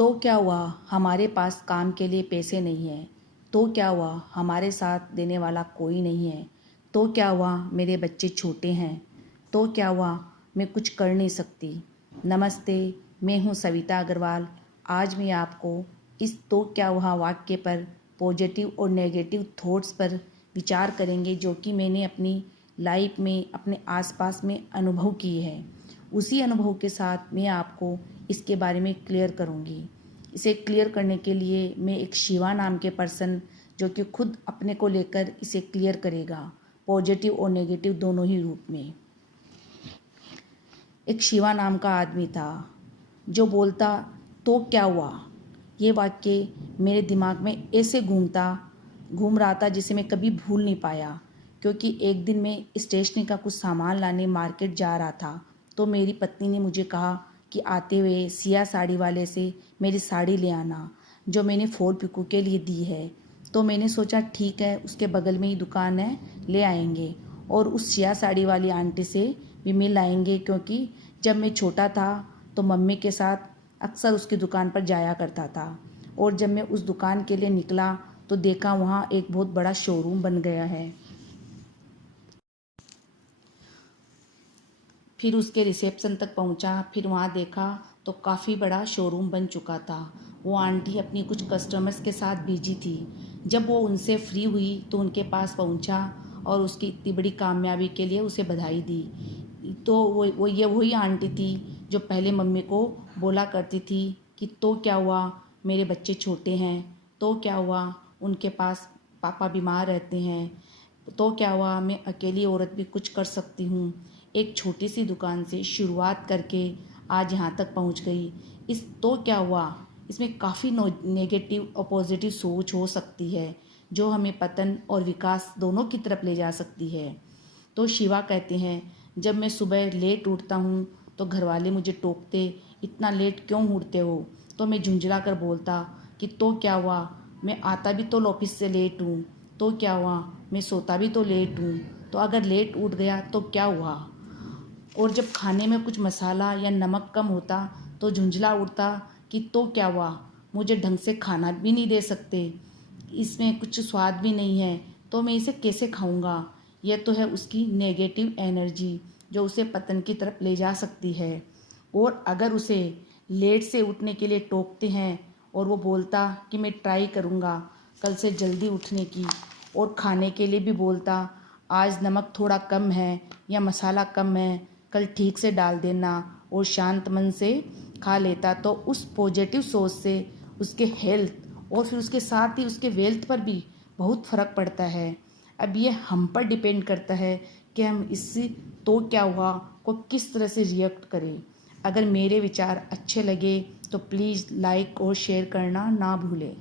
तो क्या हुआ, हमारे पास काम के लिए पैसे नहीं हैं। तो क्या हुआ, हमारे साथ देने वाला कोई नहीं है। तो क्या हुआ, मेरे बच्चे छोटे हैं। तो क्या हुआ, मैं कुछ कर नहीं सकती। नमस्ते, मैं हूँ सविता अग्रवाल। आज मैं आपको इस तो क्या हुआ वाक्य पर पॉजिटिव और नेगेटिव थॉट्स पर विचार करेंगे, जो कि मैंने अपनी लाइफ में अपने आसपास में अनुभव किए हैं। उसी अनुभव के साथ मैं आपको इसके बारे में क्लियर करूँगी। इसे क्लियर करने के लिए मैं एक शिवा नाम के पर्सन, जो कि खुद अपने को लेकर इसे क्लियर करेगा, पॉजिटिव और नेगेटिव दोनों ही रूप में। एक शिवा नाम का आदमी था जो बोलता तो क्या हुआ। ये वाक्य मेरे दिमाग में ऐसे घूम रहा था जिसे मैं कभी भूल नहीं पाया, क्योंकि एक दिन मैं स्टेशनरी का कुछ सामान लाने मार्केट जा रहा था, तो मेरी पत्नी ने मुझे कहा कि आते हुए सिया साड़ी वाले से मेरी साड़ी ले आना, जो मैंने 4 पिकू के लिए दी है। तो मैंने सोचा ठीक है, उसके बगल में ही दुकान है, ले आएंगे और उस सिया साड़ी वाली आंटी से भी मिल आएंगे, क्योंकि जब मैं छोटा था तो मम्मी के साथ अक्सर उसकी दुकान पर जाया करता था। और जब मैं उस दुकान के लिए निकला तो देखा वहाँ एक बहुत बड़ा शोरूम बन गया है। फिर उसके रिसेप्शन तक पहुंचा, फिर वहाँ देखा तो काफ़ी बड़ा शोरूम बन चुका था। वो आंटी अपनी कुछ कस्टमर्स के साथ बिजी थी। जब वो उनसे फ्री हुई तो उनके पास पहुंचा और उसकी इतनी बड़ी कामयाबी के लिए उसे बधाई दी। तो वो ये वही आंटी थी जो पहले मम्मी को बोला करती थी कि तो क्या हुआ, मेरे बच्चे छोटे हैं। तो क्या हुआ, उनके पास पापा बीमार रहते हैं। तो क्या हुआ, मैं अकेली औरत भी कुछ कर सकती हूँ। एक छोटी सी दुकान से शुरुआत करके आज यहाँ तक पहुँच गई। इस तो क्या हुआ, इसमें काफ़ी नेगेटिव और पॉजिटिव सोच हो सकती है, जो हमें पतन और विकास दोनों की तरफ ले जा सकती है। तो शिवा कहते हैं, जब मैं सुबह लेट उठता हूँ तो घर वाले मुझे टोकते, इतना लेट क्यों उठते हो। तो मैं झुंझला कर बोलता कि तो क्या हुआ, मैं आता भी तो ऑफिस से लेट हूँ। तो क्या हुआ, मैं सोता भी तो लेट हूँ। तो अगर लेट उठ गया तो क्या हुआ। और जब खाने में कुछ मसाला या नमक कम होता तो झुंझला उठता कि तो क्या हुआ, मुझे ढंग से खाना भी नहीं दे सकते, इसमें कुछ स्वाद भी नहीं है, तो मैं इसे कैसे खाऊंगा। यह तो है उसकी नेगेटिव एनर्जी, जो उसे पतन की तरफ ले जा सकती है। और अगर उसे लेट से उठने के लिए टोकते हैं और वो बोलता कि मैं ट्राई करूँगा कल से जल्दी उठने की, और खाने के लिए भी बोलता आज नमक थोड़ा कम है या मसाला कम है, कल ठीक से डाल देना, और शांत मन से खा लेता, तो उस पॉजिटिव सोच से उसके हेल्थ और फिर उसके साथ ही उसके वेल्थ पर भी बहुत फ़र्क पड़ता है। अब ये हम पर डिपेंड करता है कि हम इससे तो क्या हुआ को किस तरह से रिएक्ट करें। अगर मेरे विचार अच्छे लगे तो प्लीज़ लाइक और शेयर करना ना भूलें।